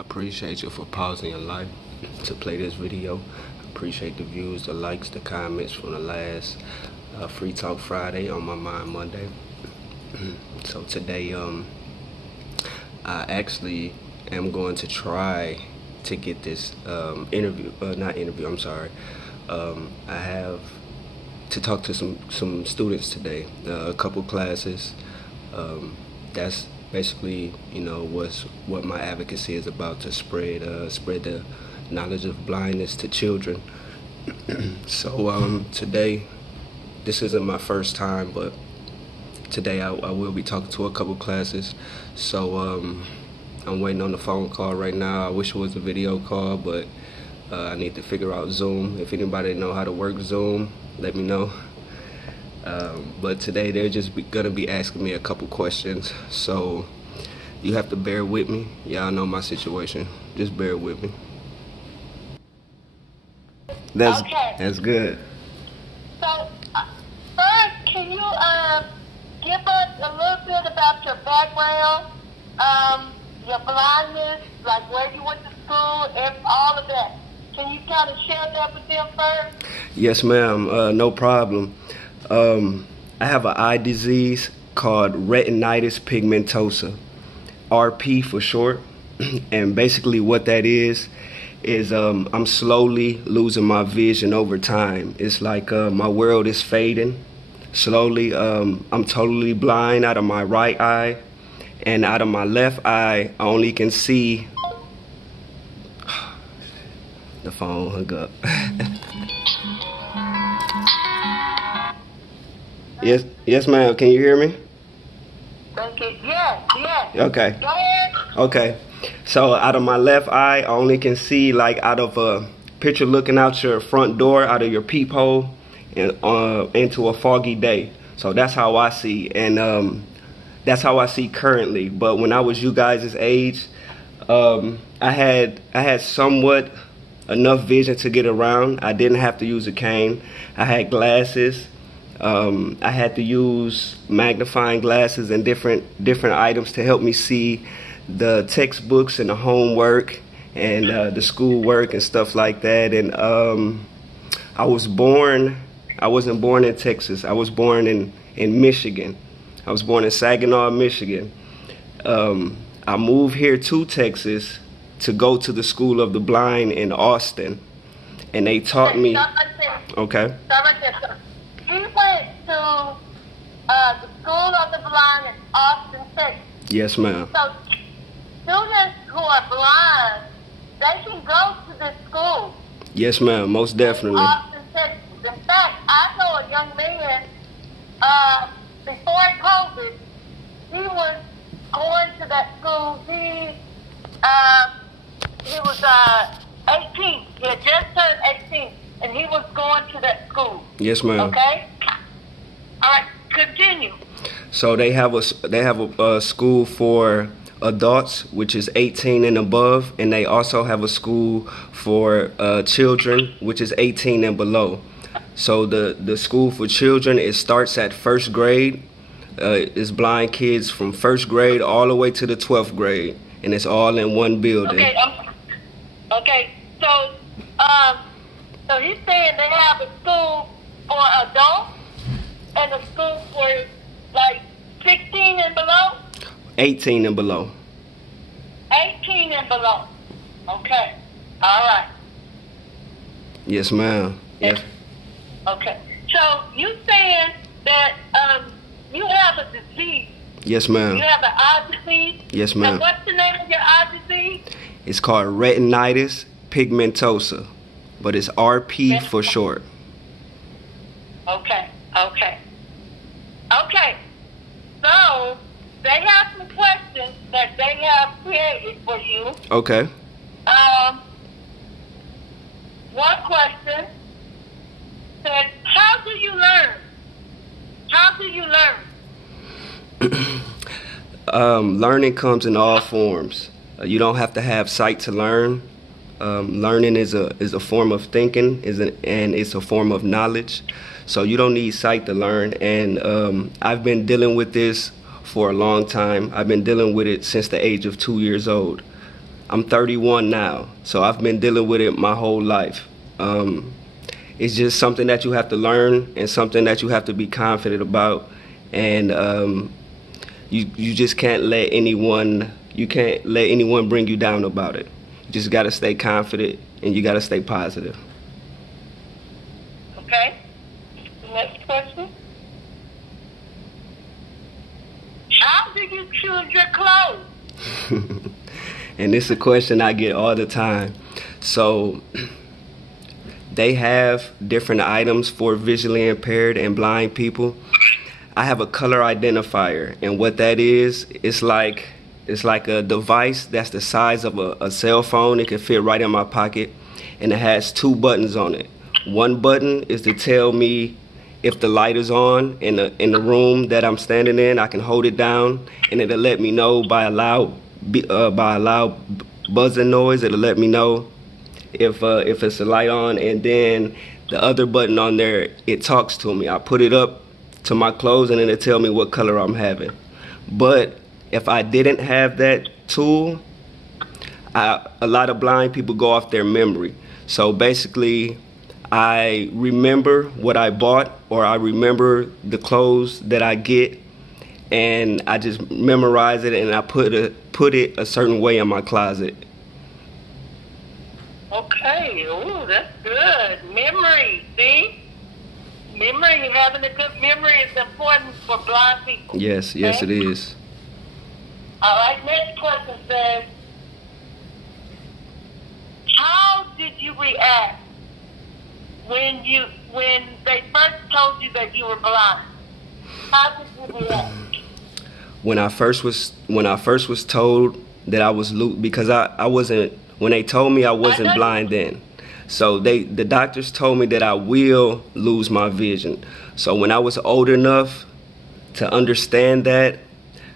I appreciate you for pausing your life to play this video. I appreciate the views, the likes, the comments from the last Free Talk Friday on My Mind Monday. So today, I actually am going to try to get this I have to talk to some students today, a couple classes. That's basically, what my advocacy is about, to spread the knowledge of blindness to children. So today, this isn't my first time, but today I will be talking to a couple classes. So I'm waiting on the phone call right now. I wish it was a video call, but I need to figure out Zoom. If anybody know how to work Zoom, let me know. But today they're just gonna be asking me a couple questions, so you have to bear with me. Y'all know my situation. Just bear with me. That's good. So first, can you give us a little bit about your background, your blindness, like where you went to school, and all of that? Can you kind of share that with them first? Yes, ma'am. No problem. I have an eye disease called retinitis pigmentosa, RP for short. And basically what that is I'm slowly losing my vision over time. It's like my world is fading slowly. I'm totally blind out of my right eye, and out of my left eye I only can see. The phone hung up. Yes, ma'am. Can you hear me? Okay. Yes. Okay. Go ahead. Okay. So out of my left eye, I only can see like out of a picture looking out your front door, out of your peephole, and into a foggy day. So that's how I see, and that's how I see currently. But when I was you guys' age, I had somewhat enough vision to get around. I didn't have to use a cane. I had glasses. I had to use magnifying glasses and different items to help me see the textbooks and the homework and the schoolwork and stuff like that. And I wasn't born in Texas. I was born in Michigan. I was born in Saginaw, Michigan. I moved here to Texas to go to the School of the Blind in Austin, and they taught me. Okay. You went to the School of the Blind in Austin, Texas. Yes, ma'am. So students who are blind, they can go to this school. Yes, ma'am. Most definitely. Austin, Texas. In fact, I know a young man, before COVID, he was going to that school. He was 18. He had just turned 18, and he was going to that school. Yes, ma'am. Okay. All right. Continue. So they have a school for adults, which is 18 and above, and they also have a school for children, which is 18 and below. So the school for children, it starts at first grade. It's blind kids from first grade all the way to the 12th grade, and it's all in one building. Okay. So he's saying they have a school for adults and a school for like 16 and below? 18 and below. 18 and below. Okay. All right. Yes, ma'am. Yes. Okay. So you saying that you have a disease? Yes, ma'am. You have an eye disease? Yes, ma'am. And what's the name of your eye disease? It's called retinitis pigmentosa, but it's RP for short. Okay. So they have some questions that they have created for you. Okay. One question says, how do you learn? How do you learn? Learning comes in all forms. You don't have to have sight to learn. Learning is a form of thinking, and it's a form of knowledge. So you don't need sight to learn. And I've been dealing with this for a long time. I've been dealing with it since the age of 2 years old. I'm 31 now, so I've been dealing with it my whole life. It's just something that you have to learn and something that you have to be confident about, and you just can't let anyone bring you down about it. You just gotta stay confident and you gotta stay positive. Okay. Next question. How do you choose your clothes? And this is a question I get all the time. So they have different items for visually impaired and blind people. I have a color identifier, and what that is, it's like a device that's the size of a cell phone. It can fit right in my pocket, and it has 2 buttons on it. One button is to tell me if the light is on in the room that I'm standing in. I can hold it down, and it'll let me know by a loud buzzing noise. It'll let me know if it's a light on, and then the other button on there, it talks to me. I put it up to my clothes, and then it'll tell me what color I'm having. But if I didn't have that tool, a lot of blind people go off their memory. So basically, I remember what I bought, or I remember the clothes that I get, and I just memorize it, and I put it a certain way in my closet. Okay. Ooh, that's good. Memory, see? Memory, having a good memory is important for blind people. Yes, okay? Yes it is. All right, next question says, how did you react when they first told you that you were blind? How did you react? When I first was told that I was because I wasn't, when they told me I wasn't blind then. So the doctors told me that I will lose my vision. So when I was old enough to understand that,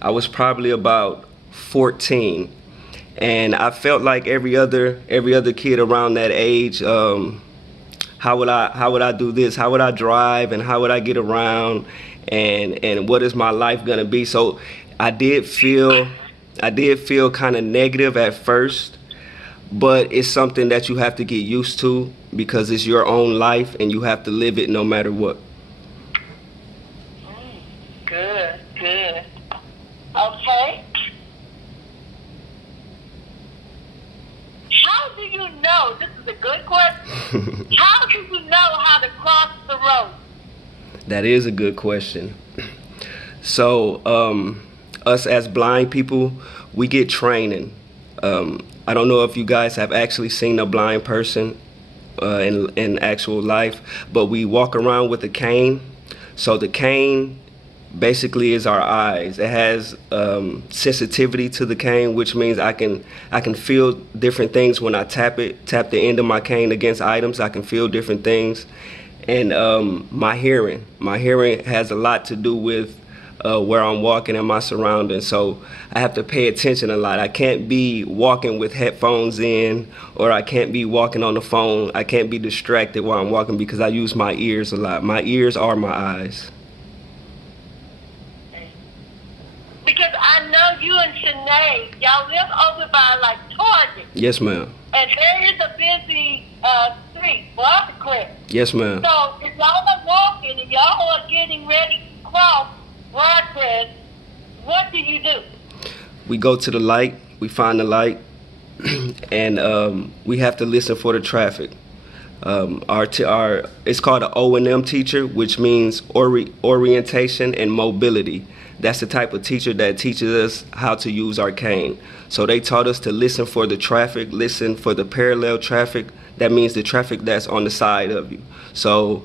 I was probably about 14, and I felt like every other kid around that age. How would I do this? How would I drive? And how would I get around? And what is my life gonna be? So I did feel kind of negative at first, but it's something that you have to get used to because it's your own life and you have to live it no matter what. Good. Okay. How do you know, this is a good question, how do you know how to cross the road? That is a good question. So us as blind people, we get training. I don't know if you guys have actually seen a blind person in actual life, but we walk around with a cane. So the cane basically is our eyes. It has sensitivity to the cane, which means I can feel different things when I tap the end of my cane against items. I can feel different things. And my hearing has a lot to do with where I'm walking and my surroundings. So I have to pay attention a lot. I can't be walking with headphones in, or I can't be walking on the phone. I can't be distracted while I'm walking because I use my ears a lot. My ears are my eyes. Because I know you and Shanae, y'all live over by like Target. Yes, ma'am. And there is a busy street, Watercliff. Yes, ma'am. So if y'all are walking and y'all are getting ready to cross Watercliff, what do you do? We go to the light, we find the light, and we have to listen for the traffic. It's called an O&M teacher, which means orientation and mobility. That's the type of teacher that teaches us how to use our cane. So they taught us to listen for the traffic, listen for the parallel traffic. That means the traffic that's on the side of you. So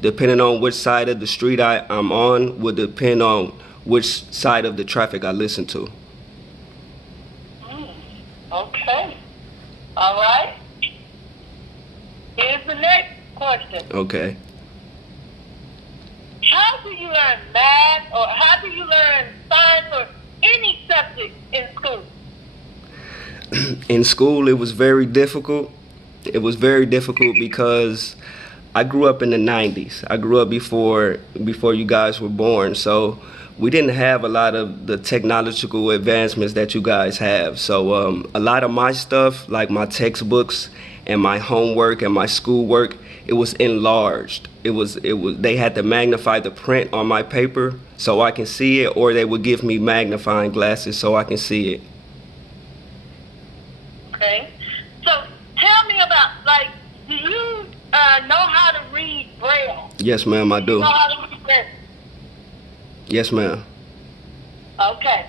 depending on which side of the street I'm on would depend on which side of the traffic I listen to. Okay. All right. Here's the next question. Okay. How do you learn math, or how do you learn science, or any subject in school? In school, it was very difficult. It was very difficult because I grew up in the 90s. I grew up before you guys were born. So we didn't have a lot of the technological advancements that you guys have. So a lot of my stuff, like my textbooks and my homework and my schoolwork, it was enlarged. It was they had to magnify the print on my paper so I can see it, or they would give me magnifying glasses so I can see it. Okay. So tell me about, like, do you know how to read Braille? Yes, ma'am, I do. You know how to read Braille? Yes, ma'am. Okay.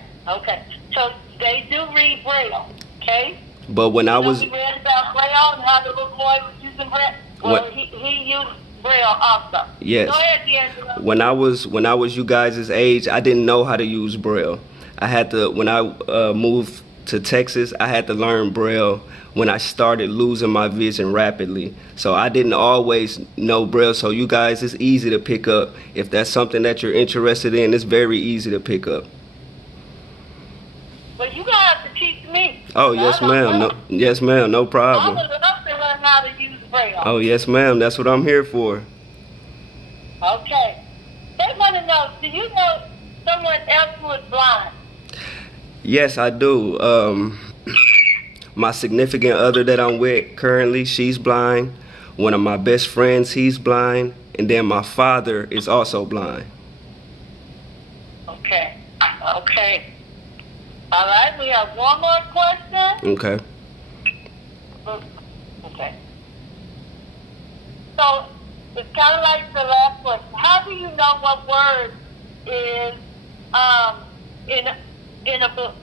So they do read Braille, okay? But when I was... We read about Braille and how the little boy was using Braille. Well, he used Braille also. Yes. Go ahead, D'Angelo. When I was you guys' age, I didn't know how to use Braille. I had to, when I moved to Texas, I had to learn Braille when I started losing my vision rapidly. So I didn't always know Braille. So you guys, it's easy to pick up. If that's something that you're interested in, it's very easy to pick up. But you gonna have to teach me. Oh, yes, ma'am. No, yes, ma'am. No problem. I would love to learn how to use Braille. Oh, yes, ma'am. That's what I'm here for. Okay. They want to know, do you know someone else who is blind? Yes, I do. My significant other that I'm with currently, she's blind. One of my best friends, he's blind. And then my father is also blind. Okay. All right, we have one more question. Okay. Okay. So it's kind of like the last question. How do you know what word is in a book?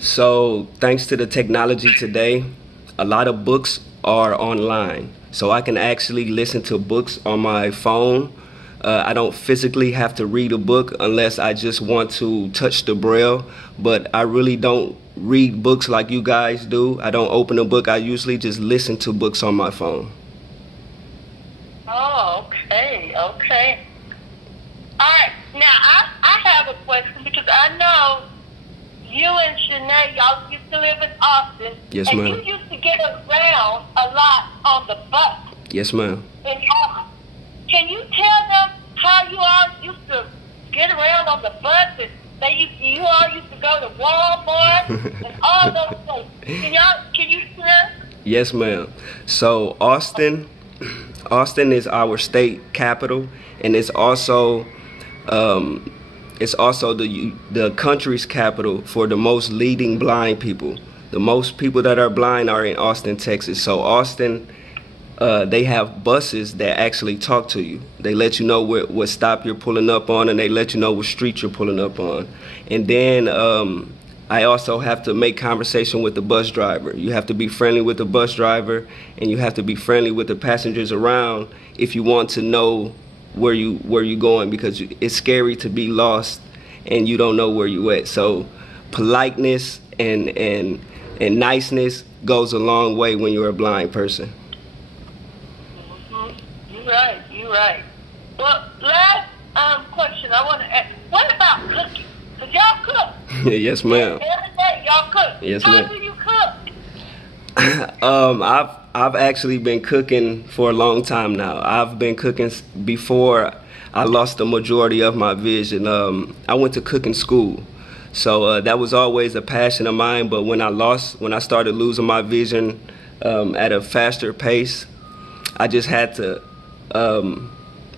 So thanks to the technology today, a lot of books are online. So I can actually listen to books on my phone. I don't physically have to read a book unless I just want to touch the Braille, but I really don't read books like you guys do. I don't open a book. I usually just listen to books on my phone. Oh, okay. All right, now I have a question because I know you and Shanae, y'all used to live in Austin. Yes, and ma'am. You used to get around a lot on the bus. Yes, ma'am. And can you tell them how you all used to get around on the bus? And you all used to go to Walmart and all those things. Can you share? Yes, ma'am. So Austin is our state capital, and it's also the country's capital for the most leading blind people. The most people that are blind are in Austin, Texas. So Austin, they have buses that actually talk to you. They let you know what stop you're pulling up on, and they let you know what street you're pulling up on. And then I also have to make conversation with the bus driver. You have to be friendly with the bus driver, and you have to be friendly with the passengers around if you want to know where you going, because it's scary to be lost and you don't know where you at. So politeness and niceness goes a long way when you're a blind person. Mm-hmm. You're right. Well, last question I want to ask, what about cooking? Because y'all cook. Yes, ma'am. Every day y'all cook. Yes, How ma'am. do you cook? I've actually been cooking for a long time now. I've been cooking before I lost the majority of my vision. I went to cooking school, so that was always a passion of mine. But when I started losing my vision at a faster pace, I just had to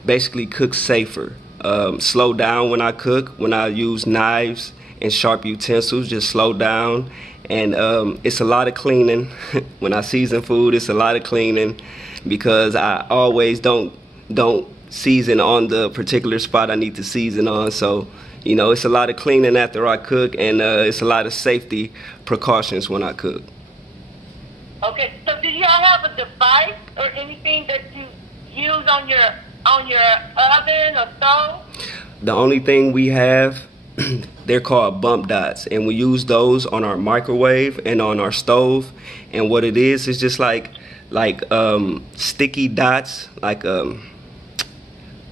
basically cook safer, slow down when I cook. When I use knives and sharp utensils, just slow down. And it's a lot of cleaning. When I season food, it's a lot of cleaning because I always don't season on the particular spot I need to season on. So, it's a lot of cleaning after I cook, and it's a lot of safety precautions when I cook. Okay, so do y'all have a device or anything that you use on your oven or stove? The only thing we have, they're called bump dots, and we use those on our microwave and on our stove. And what it is just like sticky dots,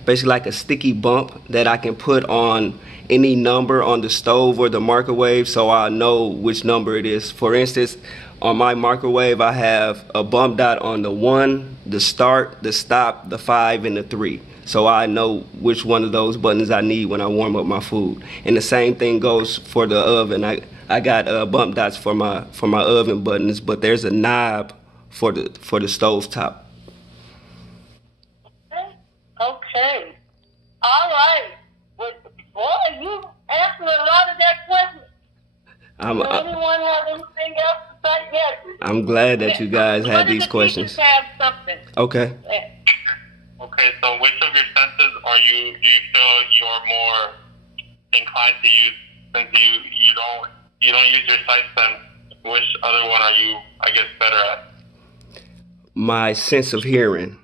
basically like a sticky bump that I can put on any number on the stove or the microwave, so I know which number it is. For instance, on my microwave, I have a bump dot on the 1, the start, the stop, the 5, and the 3. so I know which one of those buttons I need when I warm up my food. And the same thing goes for the oven. I got bump dots for my oven buttons, but there's a knob for the stove top. Okay. All right. Well, boy, you answered a lot of that question. Does anyone have anything else to say? Yes. I'm glad that you guys had these questions. Have something. Okay. Okay, so which of your senses do you feel you're more inclined to use, since you don't use your sight sense? Which other one are you, I guess, better at? My sense of hearing.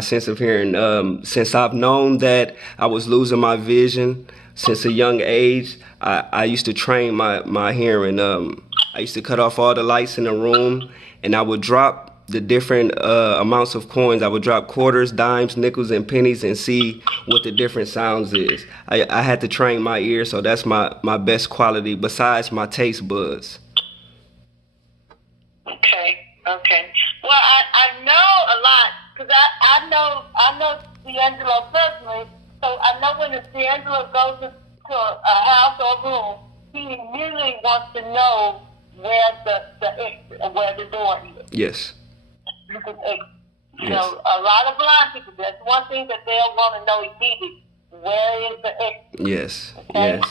Since I've known that I was losing my vision since a young age, I used to train my hearing. I used to cut off all the lights in the room, and I would drop the different amounts of coins. I would drop quarters, dimes, nickels, and pennies and see what the different sounds is. I had to train my ear, so that's my best quality besides my taste buds. Okay. Well, I know a lot, because I know D'Angelo personally, so I know when D'Angelo goes to a house or room, he immediately wants to know where the door is. Yes. You know, a lot of blind people, that's one thing that they'll want to know immediately. Where is the exit? Yes. Okay? Yes.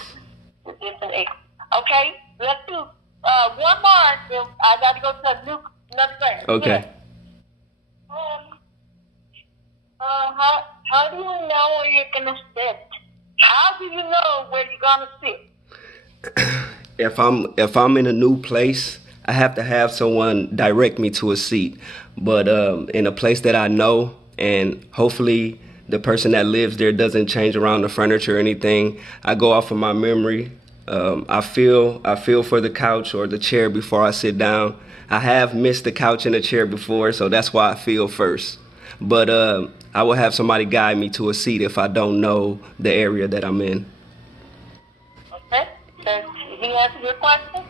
The different exit. Okay, let's do one more. Then I got to go to another thing. Okay. Yeah. How do you know where you're going to sit? How do you know where you're going to sit? If I'm in a new place, I have to have someone direct me to a seat. But in a place that I know, and hopefully the person that lives there doesn't change around the furniture or anything, I go off of my memory. I feel for the couch or the chair before I sit down. I have missed the couch and the chair before, so that's why I feel first. But I will have somebody guide me to a seat if I don't know the area that I'm in. Okay. Did he answer your question?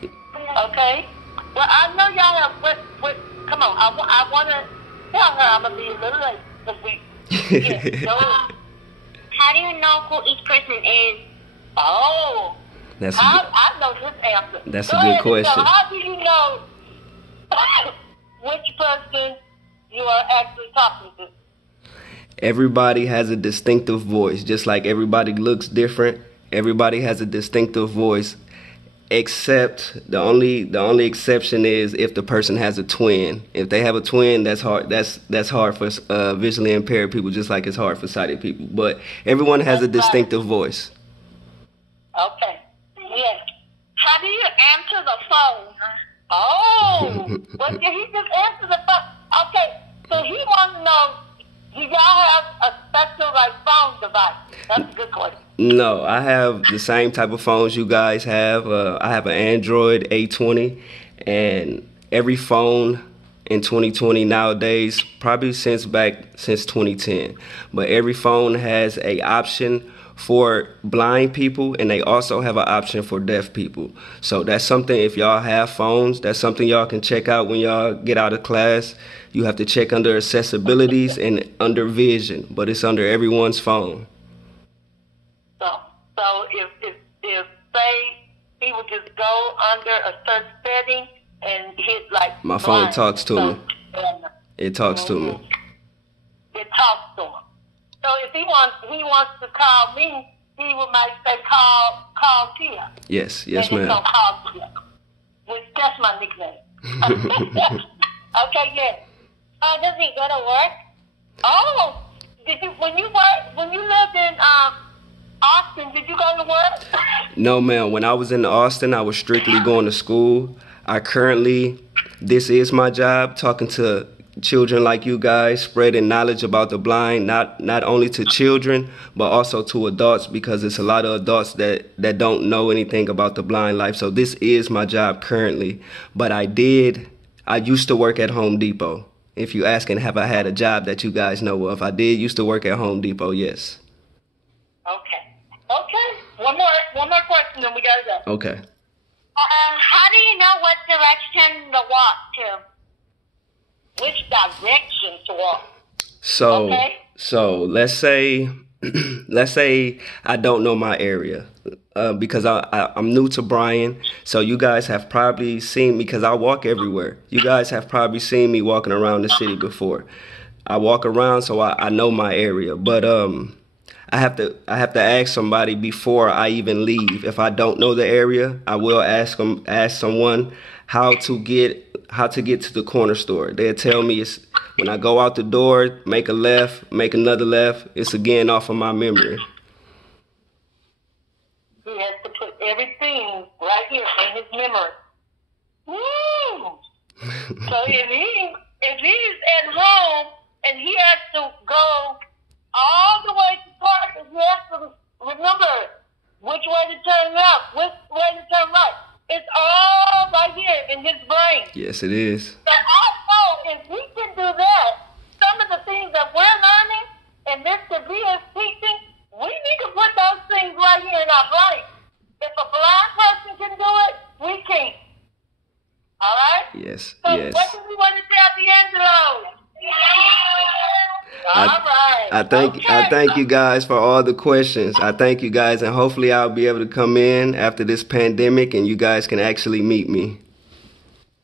Okay. Well, I know y'all have, come on, I want to tell her I'm going to be a little late. How do you know who each person is? Oh. I know this answer. That's a good question. So how do you know which person you are actually talking to? Everybody has a distinctive voice. Just like everybody looks different, everybody has a distinctive voice. Except the only exception is if the person has a twin. If they have a twin, that's hard. That's hard for visually impaired people, just like it's hard for sighted people. But everyone has a distinctive voice. Okay. Yes. How do you answer the phone? Oh, well, did he just answer the phone? Okay. So he wants to know, do y'all have a special phone device? That's a good question. No, I have the same type of phones you guys have. I have an Android A20, and every phone in 2020 nowadays, probably since 2010, but every phone has a option for blind people, and they also have an option for deaf people. So that's something, if y'all have phones, that's something y'all can check out when y'all get out of class. You have to check under accessibilities and under vision, but it's under everyone's phone. So if say he would just go under a certain setting and hit my phone talks to me. It talks to me. It talks to him. So if he wants to call me, he might say call Tia. Yes, and ma'am. So call Tia, which that's my nickname. Okay, yes. Does he go to work? Oh, when you lived in Austin, did you go to work? No, ma'am. When I was in Austin, I was strictly going to school. This is my job, talking to children like you guys, spreading knowledge about the blind, not only to children, but also to adults, because it's a lot of adults that don't know anything about the blind life. So this is my job currently. But I used to work at Home Depot. If you're asking, have I had a job that you guys know of? I did used to work at Home Depot, yes. Okay. One more question, then we gotta go. Okay. How do you know what direction to walk to? Which direction to walk? So, okay. So let's say, let's say I don't know my area because I'm new to Bryan. So you guys have probably seen me because I walk everywhere. You guys have probably seen me walking around the city before. I walk around, so I know my area. But I have to ask somebody before I even leave. If I don't know the area, I will ask someone how to get to the corner store. They'll tell me it's when I go out the door, make a left, make another left. It's again off of my memory. He has to put everything right here in his memory. Woo! So if he's at home and he has to go all the way to Park, he has to remember which way to turn left, which way to turn right. It's all right here in his brain. Yes, it is. So also, if we can do that, some of the things that we're learning and Mr. B is teaching, we need to put those things right here in our brain. If a blind person can do it, we can. All right? Yes, So yes. what do we want to tell D'Angelo? All right. I thank you guys for all the questions. I thank you guys, and hopefully I'll be able to come in after this pandemic and you guys can actually meet me.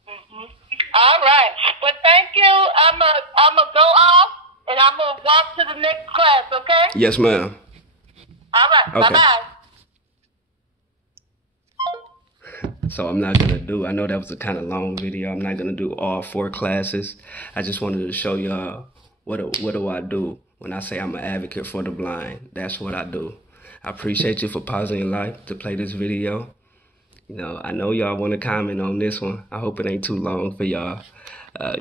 All right. Well, thank you. I'm gonna go off and I'm gonna walk to the next class. Okay? Yes, ma'am. All right. Okay. Bye-bye. So I'm not gonna do, I know that was a kind of long video. I'm not gonna do all 4 classes. I just wanted to show y'all what do I do when I say I'm an advocate for the blind. That's what I do. I appreciate you for pausing your life to play this video. You know, I know y'all want to comment on this one. I hope it ain't too long for y'all.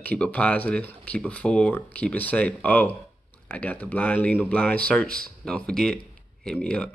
Keep it positive, keep it forward, keep it safe. Oh, I got the Blind Leading the Blind shirts. Don't forget, hit me up.